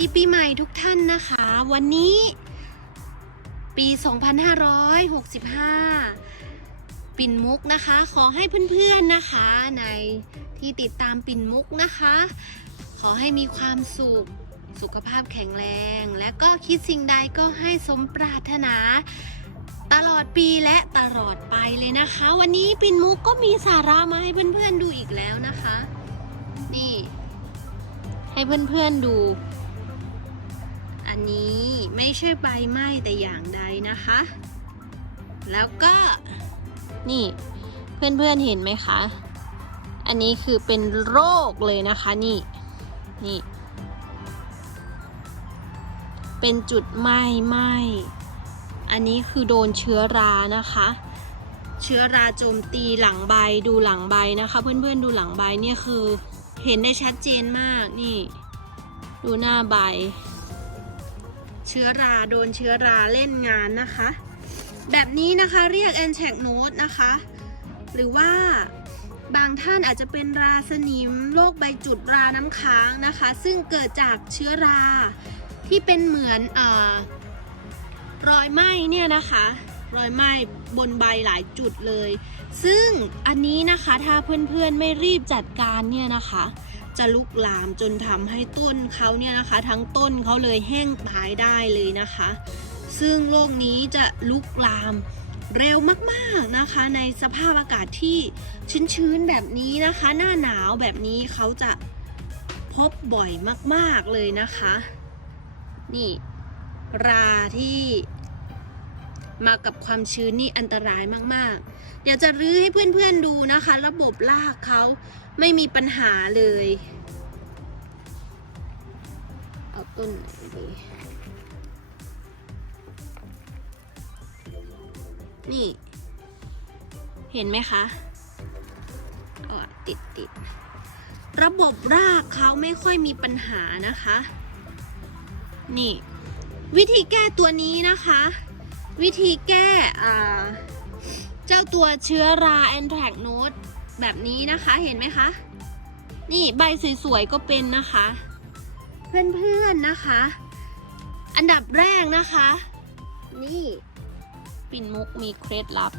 ดีปีใหม่ทุกท่านนะคะ วันนี้ปี 2565 ปิ่นมุกนะคะ ขอให้เพื่อนๆนะคะในที่ติดตามปิ่นมุกนะคะ ขอให้มีความสุข สุขภาพแข็งแรง และก็คิดสิ่งใดก็ให้สมปรารถนา ตลอดปีและตลอดไปเลยนะคะ วันนี้ปิ่นมุกก็มีสาระมาให้เพื่อนๆดูอีกแล้วนะคะ นี่ ให้เพื่อนๆดู นี้ไม่ใช่ใบไหม้แต่อย่างใดนะคะ แล้วก็นี่เพื่อนๆเห็นไหมคะ อันนี้คือเป็นโรคเลยนะคะนี่นี่ เป็นจุดไหม้ไหม้อันนี้คือโดนเชื้อรานะคะ เชื้อราโจมตีหลังใบดูหลังใบนะคะ เพื่อนๆดูหลังใบเนี่ยคือเห็นได้ชัดเจนมากนี่ ดูหน้าใบ เชื้อราโดนเชื้อราเล่นงานนะคะ แบบนี้นะคะเรียก a n t a c node นะคะ หรือว่าบางท่านอาจจะเป็นราสนิมโรคใบจุดราน้ำค้างนะคะ ซึ่งเกิดจากเชื้อราที่เป็นเหมือนออรอยไหม้เนี่ยนะคะ รอยไหม้บนใบหลายจุดเลย ซึ่งอันนี้นะคะถ้าเพื่อนๆไม่รีบจัดการเนี่ยนะคะ จะลุกลามจนทำให้ต้นเขาเนี่ยนะคะ ทั้งต้นเขาเลยแห้งตายได้เลยนะคะ ซึ่งโรคนี้จะลุกลามเร็วมากๆนะคะ ในสภาพอากาศที่ชื้นๆแบบนี้นะคะ หน้าหนาวแบบนี้เขาจะพบบ่อยมากๆเลยนะคะ นี่ราที่ มากับความชื้นนี่อันตรายมากๆ เดี๋ยวจะรื้อให้เพื่อนๆดูนะคะ ระบบรากเขาไม่มีปัญหาเลย เอาต้นไหนดีนี่ เห็นไหมคะอ๋อติดติดระบบรากเขาไม่ค่อยมีปัญหานะคะ นี่ วิธีแก้ตัวนี้นะคะ วิธีแก้เจ้าตัวเชื้อราแอนแทรกโนดแบบนี้นะคะเห็นไหมคะ นี่ใบสวยๆก็เป็นนะคะ เพื่อนๆนะคะ อันดับแรกนะคะ นี่ปิ่นมุกมีเคล็ดลับ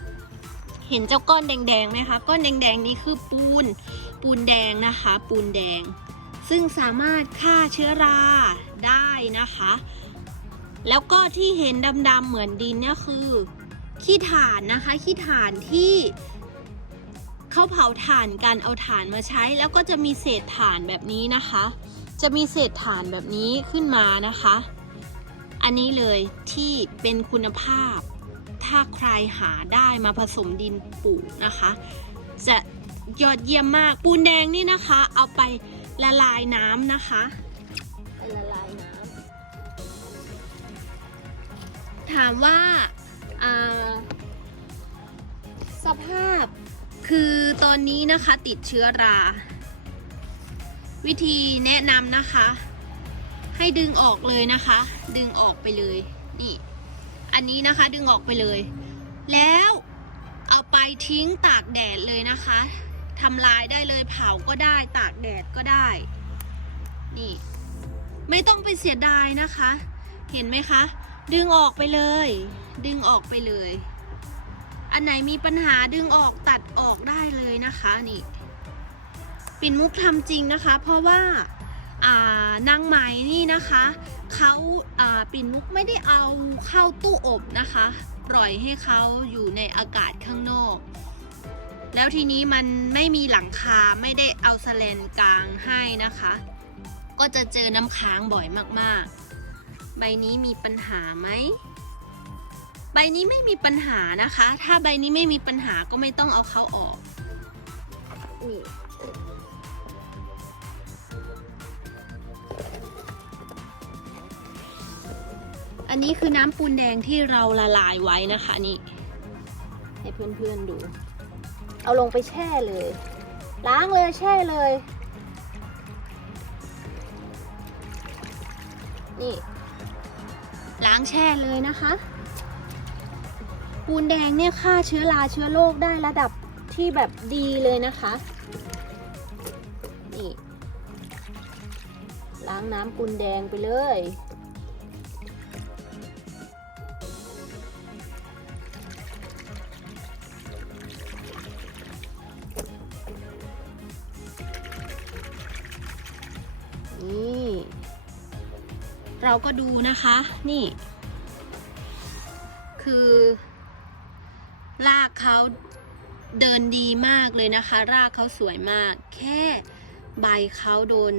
เห็นเจ้าก้อนแดงๆไหมคะ ก้อนแดงๆนี้คือปูน ปูนแดงนะคะ ปูนแดง ซึ่งสามารถฆ่าเชื้อราได้นะคะ แล้วก็ที่เห็นดำๆเหมือนดินเนี่ยคือ ขี้ถ่านนะคะขี้ถ่านที่เขาเผาถ่านกันเอาถ่านมาใช้ แล้วก็จะมีเศษถ่านแบบนี้นะคะ จะมีเศษถ่านแบบนี้ขึ้นมานะคะ อันนี้เลยที่เป็นคุณภาพ ถ้าใครหาได้มาผสมดินปลูกนะคะ จะยอดเยี่ยมมากปูนแดงนี่นะคะ เอาไปละลายน้ำนะคะละลายน้ำ ถามว่าสภาพคือตอนนี้นะคะติดเชื้อรา วิธีแนะนำนะคะ ให้ดึงออกเลยนะคะ ดึงออกไปเลยนี่อันนี้นะคะดึงออกไปเลย แล้วเอาไปทิ้งตากแดดเลยนะคะทำลายได้เลยเผาก็ได้ตากแดดก็ได้นี่ไม่ต้องไปเสียดายนะคะ เห็นไหมคะ ดึงออกไปเลย ดึงออกไปเลย อันไหนมีปัญหาดึงออกตัดออกได้เลยนะคะนี่ปิ่นมุกทำจริงนะคะ เพราะว่าานางไหมนี่นะคะเขาาปิ่นมุกไม่ได้เอาเข้าตู้อบนะคะ ปล่อยให้เขาอยู่ในอากาศข้างนอก แล้วทีนี้มันไม่มีหลังคาไม่ได้เอาสแลนกลางให้นะคะ ก็จะเจอน้ำค้างบ่อยมากๆ ใบนี้มีปัญหาไหมใบนี้ไม่มีปัญหานะคะ ถ้าใบนี้ไม่มีปัญหาก็ไม่ต้องเอาเขาออกนี่อันนี้คือน้ำปูนแดงที่เราละลายไว้นะคะนี่ ให้เพื่อนๆดู เอาลงไปแช่เลย ล้างเลยแช่เลย นี่ ล้างแช่เลยนะคะ ปูนแดงเนี่ยฆ่าเชื้อราเชื้อโรคได้ระดับที่แบบดีเลยนะคะนี่ล้างน้ำปูนแดงไปเลย เราก็ดูนะคะนี่ คือรากเขาเดินดีมากเลยนะคะ รากเขาสวยมาก แค่ใบเขาโดน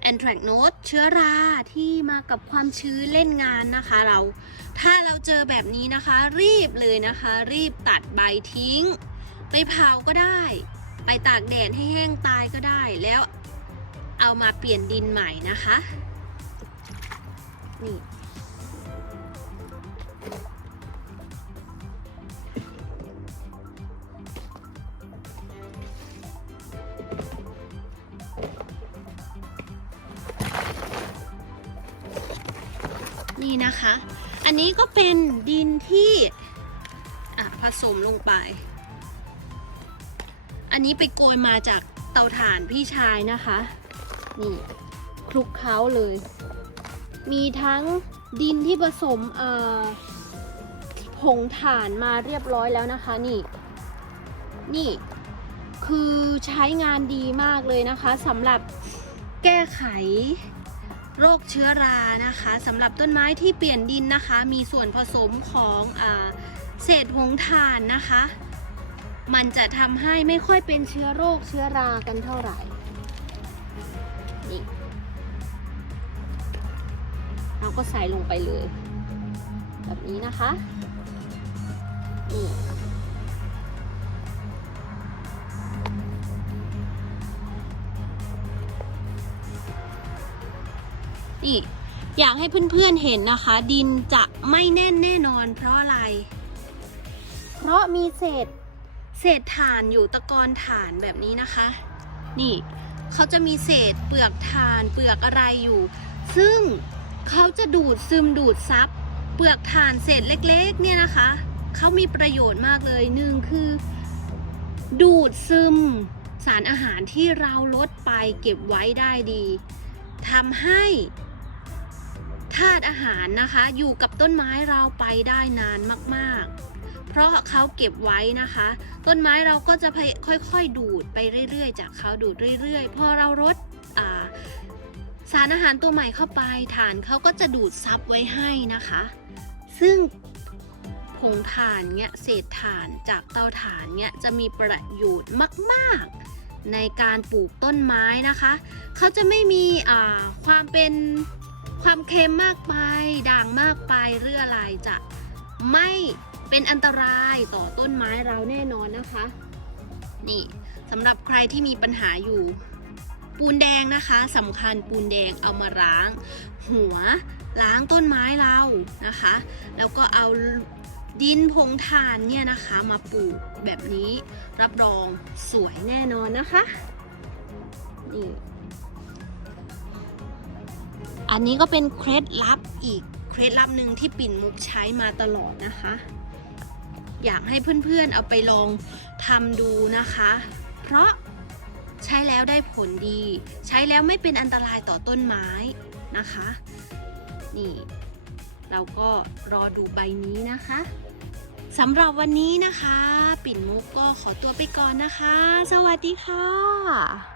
แอนแทรกโนสเชื้อราที่มากับความชื้นเล่นงานนะคะ เราถ้าเราเจอแบบนี้นะคะ รีบเลยนะคะ รีบตัดใบทิ้ง ไปเผาก็ได้ ไปตากแดดให้แห้งตายก็ได้แล้วเอามาเปลี่ยนดินใหม่นะคะ นี่ นี่นะคะ อันนี้ก็เป็นดินที่ผสมลงไป อันนี้ไปโกยมาจากเตาถ่านพี่ชายนะคะ นี่คลุกเคล้าเลย มีทั้งดินที่ผสมผงถ่านมาเรียบร้อยแล้วนะคะนี่ นี่คือใช้งานดีมากเลยนะคะสำหรับแก้ไขโรคเชื้อรานะคะสำหรับต้นไม้ที่เปลี่ยนดินนะคะ มีส่วนผสมของอเศษผงถ่านนะคะ มันจะทำให้ไม่ค่อยเป็นเชื้อโรคเชื้อรากันเท่าไหร่นี่ เราก็ใส่ลงไปเลย แบบนี้นะคะนี่นี่อยากให้เพื่อนๆเห็นนะคะ ดินจะไม่แน่นแน่นอนเพราะอะไร เพราะมีเศษเศษถ่านอยู่ตะกอนถ่านแบบนี้นะคะ นี่เขาจะมีเศษเปลือกถ่านเปลือกอะไรอยู่ ซึ่ง เขาจะดูดซึมดูดซับเปลือกถ่านเศษเล็กๆ เนี่ยนะคะ เขามีประโยชน์มากเลยหนึ่งคือ ดูดซึมสารอาหารที่เราลดไปเก็บไว้ได้ดีทำให้ธาตุอาหารนะคะ อยู่กับต้นไม้เราไปได้นานมากๆ เพราะเขาเก็บไว้นะคะ ต้นไม้เราก็จะค่อยๆ ดูดไปเรื่อยๆ จากเขาดูดเรื่อยๆ พอเราลดอ่า สารอาหารตัวใหม่เข้าไปฐานเขาก็จะดูดซับไว้ให้นะคะ ซึ่งผงถ่านเนี่ยเศษถ่านจากเตาถ่านเนี่ยจะมีประโยชน์มากๆ ในการปลูกต้นไม้นะคะ เขาจะไม่มีความเป็นความเค็มมากไป ด่างมากไปหรืออะไรจะไม่เป็นอันตรายต่อต้นไม้เราแน่นอนนะคะ นี่สำหรับใครที่มีปัญหาอยู่ ปูนแดงนะคะสำคัญปูนแดงเอามาล้าง หัวล้างต้นไม้เรานะคะ แล้วก็เอาดินผงถ่านเนี่ยนะคะมาปลูกแบบนี้รับรองสวยแน่นอนนะคะนี่อันนี้ก็เป็นเคล็ดลับอีกเคล็ดลับหนึ่งที่ปิ่นมุกใช้มาตลอดนะคะ อยากให้เพื่อนๆเอาไปลองทำดูนะคะ เพราะ ใช้แล้วได้ผลดี ใช้แล้วไม่เป็นอันตรายต่อต้นไม้นะคะ นี่ เราก็รอดูใบนี้นะคะสำหรับวันนี้นะคะ ปิ่นมุกก็ขอตัวไปก่อนนะคะ สวัสดีค่ะ